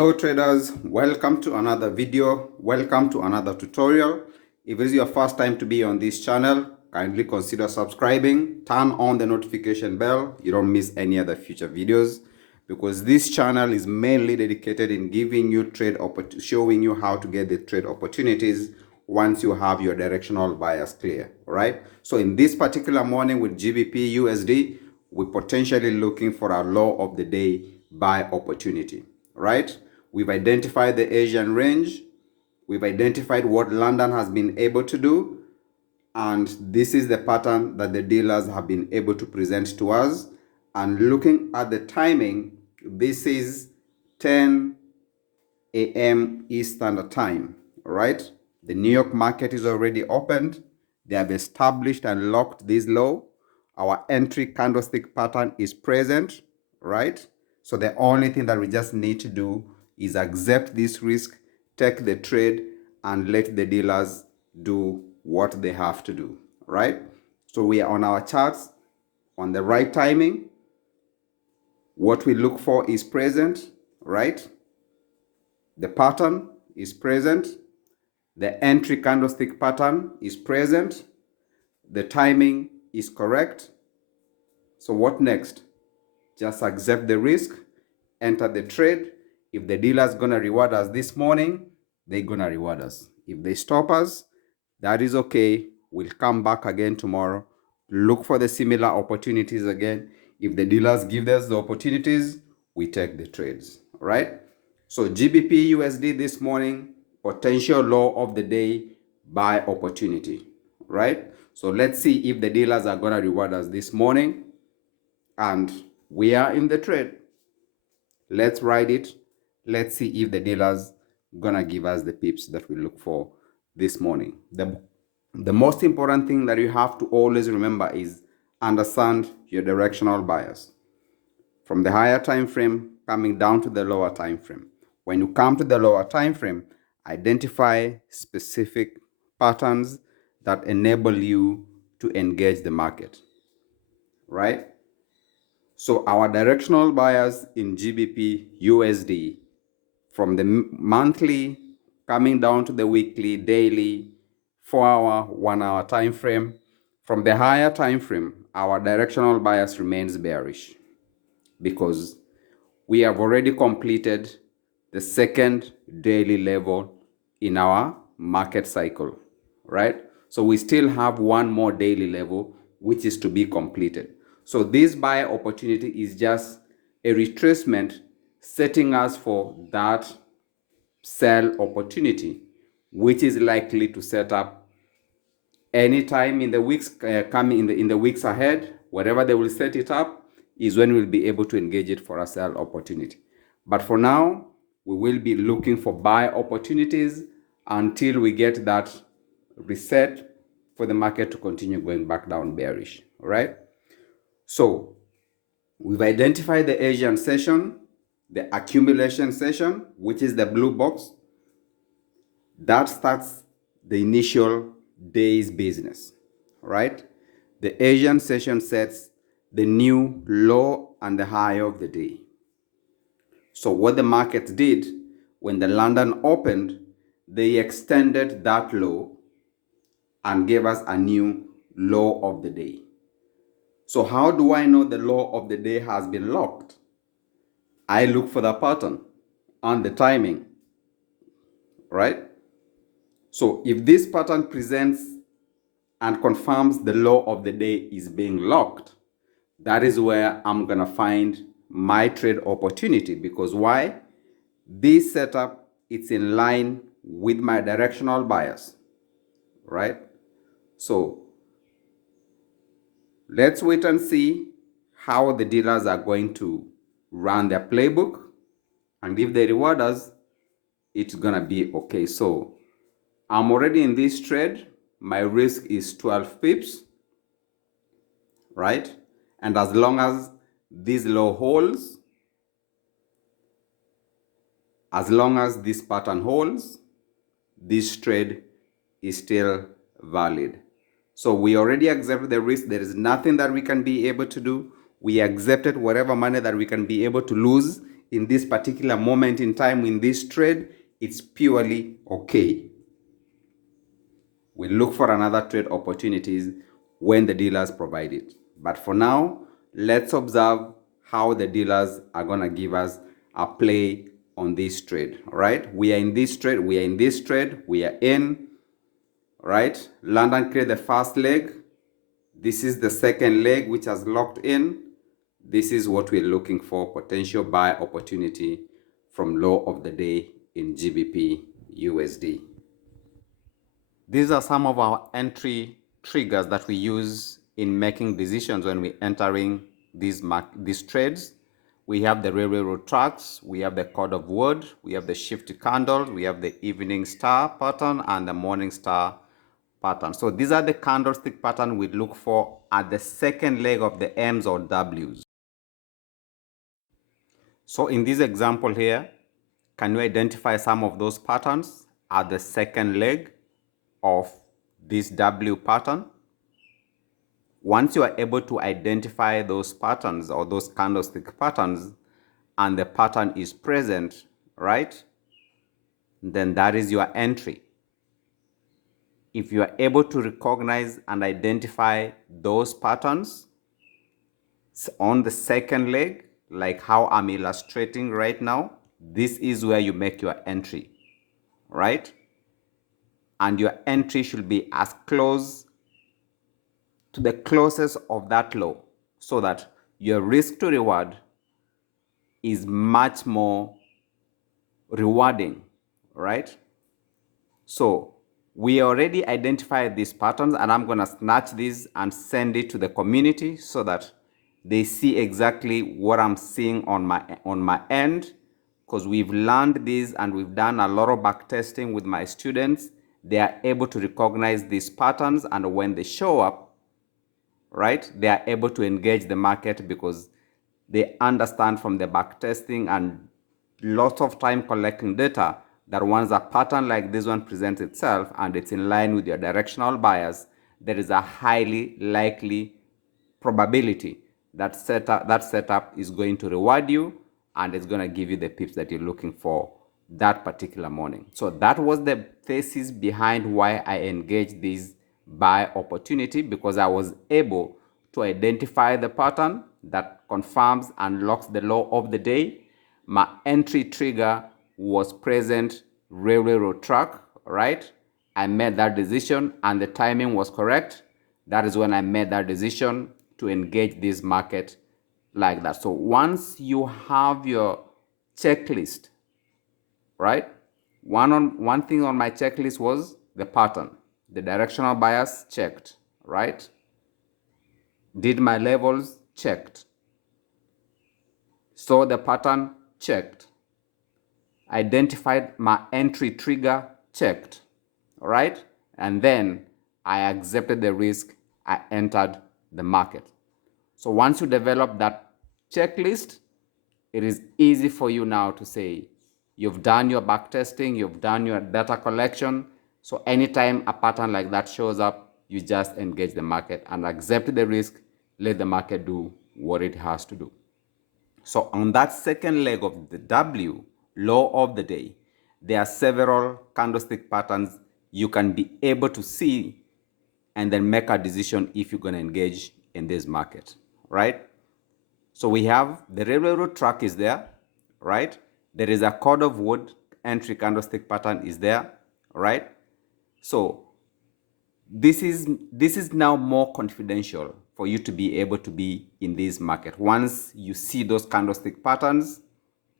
Hello traders, welcome to another video, welcome to another tutorial. If it is your first time to be on this channel, kindly consider subscribing, turn on the notification bell, you don't miss any other future videos, because this channel is mainly dedicated in giving you showing you how to get the trade opportunities once you have your directional bias clear. All right, so in this particular morning with GBP USD, we're potentially looking for a low of the day buy opportunity. Right, we've identified the Asian range, we've identified what London has been able to do, and this is the pattern that the dealers have been able to present to us. And looking at the timing, this is 10 a.m. East Standard Time. Right, the New York market is already opened, they have established and locked this low. Our entry candlestick pattern is present, right? So the only thing that we just need to do is accept this risk, take the trade, and let the dealers do what they have to do, right? So we are on our charts on the right timing. What we look for is present, right? The pattern is present. The entry candlestick pattern is present. The timing is correct. So what next? Just accept the risk, enter the trade. If the dealer is going to reward us this morning, they're going to reward us. If they stop us, that is okay. We'll come back again tomorrow, look for the similar opportunities again. If the dealers give us the opportunities, we take the trades, right? So GBP USD this morning, potential low of the day buy opportunity, right? So let's see if the dealers are going to reward us this morning. And we are in the trade. Let's ride it. Let's see if the dealers gonna give us the pips that we look for this morning. The most important thing that you have to always remember is understand your directional bias. From the higher time frame coming down to the lower time frame. When you come to the lower time frame, identify specific patterns that enable you to engage the market, right? So our directional bias in GBP USD from the monthly coming down to the weekly, daily, 4-hour, 1-hour time frame. From the higher time frame, our directional bias remains bearish because we have already completed the second daily level in our market cycle, right? So we still have one more daily level which is to be completed. So this buy opportunity is just a retracement setting us for that sell opportunity, which is likely to set up anytime in the weeks coming in the weeks ahead. Whatever they will set it up is when we'll be able to engage it for a sell opportunity. But for now, we will be looking for buy opportunities until we get that reset for the market to continue going back down bearish. All right. So we've identified the Asian session, the accumulation session, which is the blue box. That starts the initial day's business, right? The Asian session sets the new low and the high of the day. So what the market did when the London opened, they extended that low and gave us a new low of the day. So how do I know the low of the day has been locked? I look for the pattern and the timing, right? So if this pattern presents and confirms the low of the day is being locked, that is where I'm gonna find my trade opportunity. Because why? This setup, it's in line with my directional bias, right? So let's wait and see how the dealers are going to run their playbook, and if they reward us, it's gonna be okay. So I'm already in this trade. My risk is 12 pips, right? And as long as this low holds, as long as this pattern holds, this trade is still valid. So we already accepted the risk. There is nothing that we can be able to do. We accepted whatever money that we can be able to lose in this particular moment in time in this trade, it's purely okay. We look for another trade opportunities when the dealers provide it. But for now, let's observe how the dealers are going to give us a play on this trade. All right, we are in this trade, we are in this trade, we are in. All right, London create the first leg. This is the second leg which has locked in. This is what we're looking for, potential buy opportunity from low of the day in GBP USD. These are some of our entry triggers that we use in making decisions when we're entering these trades. We have the railroad tracks, we have the cord of wood, we have the shift candle, we have the evening star pattern and the morning star pattern. So these are the candlestick pattern we look for at the second leg of the M's or W's. So in this example here, can you identify some of those patterns at the second leg of this W pattern? Once you are able to identify those patterns or those candlestick patterns and the pattern is present, right, then that is your entry. If you are able to recognize and identify those patterns on the second leg, like how I'm illustrating right now, this is where you make your entry, right? And your entry should be as close to the closest of that low so that your risk to reward is much more rewarding, right? So we already identified these patterns and I'm gonna snatch these and send it to the community so that they see exactly what I'm seeing on my end, because we've learned this and we've done a lot of back testing with my students. They are able to recognize these patterns, and when they show up, right, they are able to engage the market because they understand from the back testing and lots of time collecting data that once a pattern like this one presents itself and it's in line with your directional bias, there is a highly likely probability that setup is going to reward you and it's going to give you the pips that you're looking for that particular morning. So that was the thesis behind why I engaged this buy opportunity, because I was able to identify the pattern that confirms and locks the low of the day. My entry trigger was present, railroad track, right? I made that decision and the timing was correct. That is when I made that decision to engage this market like that. So once you have your checklist, right? One thing on my checklist was the pattern. The directional bias checked, right? Did my levels checked. Saw the pattern checked. Identified my entry trigger checked, right? And then I accepted the risk. I entered the market. So once you develop that checklist, it is easy for you now to say, you've done your back testing, you've done your data collection. So anytime a pattern like that shows up, you just engage the market and accept the risk, let the market do what it has to do. So on that second leg of the W, low of the day, there are several candlestick patterns you can be able to see and then make a decision if you're going to engage in this market, right? So we have the railroad track is there, right? There is a cord of wood entry candlestick pattern is there, right? So this is now more confidential for you to be able to be in this market. Once you see those candlestick patterns,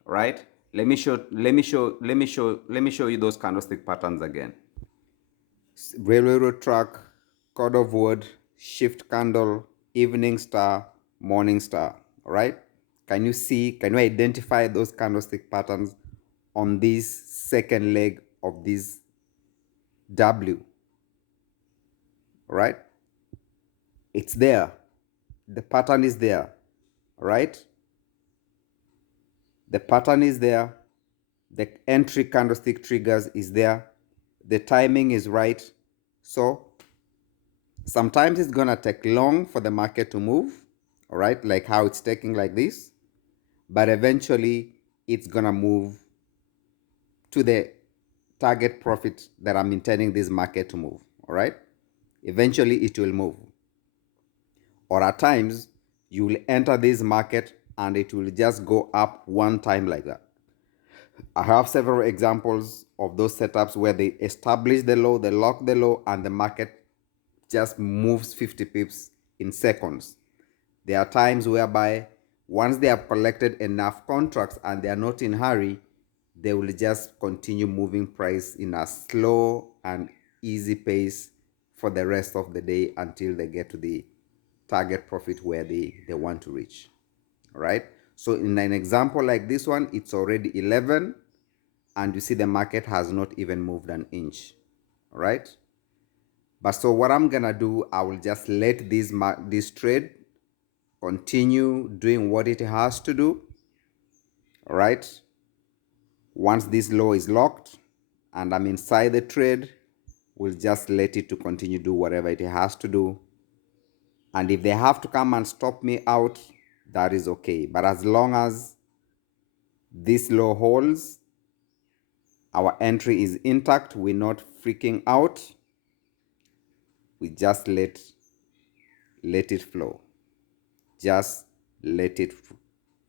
right? Let me show you those candlestick patterns again. Railroad track, cord of wood, shift candle, evening star, morning star, all right? Can you identify those candlestick patterns on this second leg of this W, right? It's there. The pattern is there, right? The pattern is there. The entry candlestick triggers is there. The timing is right. So sometimes it's gonna take long for the market to move, all right, like how it's taking like this. But eventually it's gonna move to the target profit that I'm intending this market to move. All right, eventually it will move. Or at times you will enter this market and it will just go up one time like that. I have several examples of those setups where they establish the low, they lock the low, and the market just moves 50 pips in seconds. There are times whereby once they have collected enough contracts and they are not in hurry, they will just continue moving price in a slow and easy pace for the rest of the day until they get to the target profit where they want to reach. All right. So in an example like this one, it's already 11 and you see the market has not even moved an inch. All right. But so what I'm going to do, I will just let this trade continue doing what it has to do. All right. Once this low is locked and I'm inside the trade, we'll just let it to continue do whatever it has to do. And if they have to come and stop me out, that is okay. But as long as this low holds, our entry is intact, we're not freaking out, we just let it flow. Just let it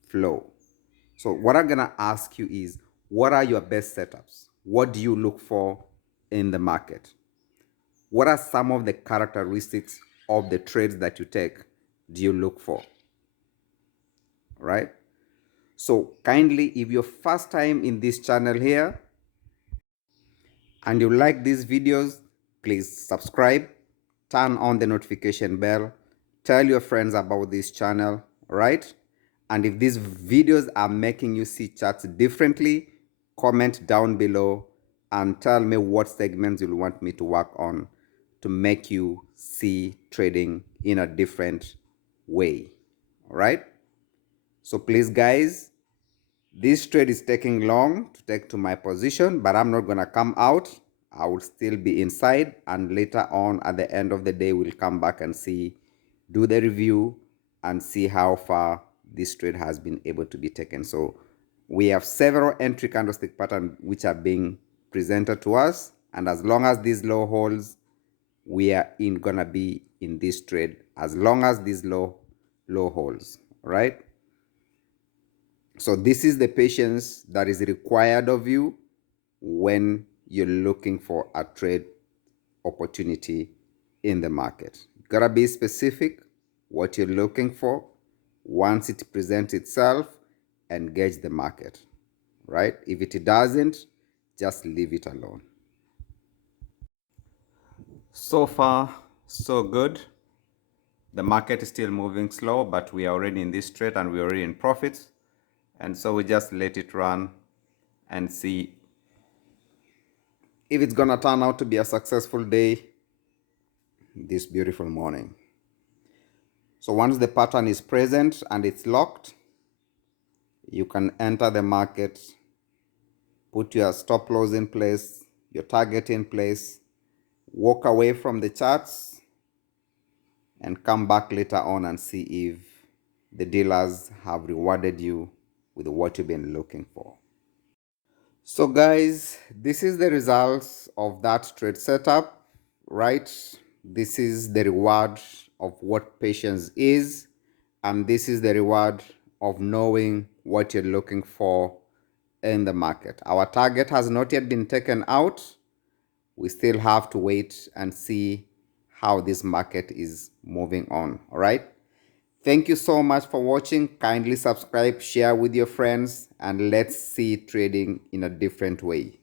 flow. So what I'm gonna ask you is, what are your best setups? What do you look for in the market? What are some of the characteristics of the trades that you take do you look for? Right? So kindly, if you're first time in this channel here and you like these videos, please subscribe, turn on the notification bell, tell your friends about this channel, right? And if these videos are making you see charts differently, comment down below and tell me what segments you'll want me to work on to make you see trading in a different way. All right? So please, guys, this trade is taking long to take to my position, but I'm not going to come out. I will still be inside, and later on at the end of the day, we'll come back and see, do the review and see how far this trade has been able to be taken. So we have several entry candlestick patterns which are being presented to us, and as long as this low holds, we are gonna be in this trade as long as this low holds, right? So this is the patience that is required of you when you're looking for a trade opportunity in the market. You gotta be specific what you're looking for. Once it presents itself, engage the market, right? If it doesn't, just leave it alone. So far, so good. The market is still moving slow, but we are already in this trade and we're already in profits. And so we just let it run and see if it's gonna turn out to be a successful day this beautiful morning. So once the pattern is present and it's locked, you can enter the market, put your stop loss in place, your target in place, walk away from the charts, and come back later on and see if the dealers have rewarded you with what you've been looking for. So guys, this is the results of that trade setup, right? This is the reward of what patience is, and this is the reward of knowing what you're looking for in the market. Our target has not yet been taken out. We still have to wait and see how this market is moving on. All right. Thank you so much for watching. Kindly subscribe, share with your friends, and let's see trading in a different way.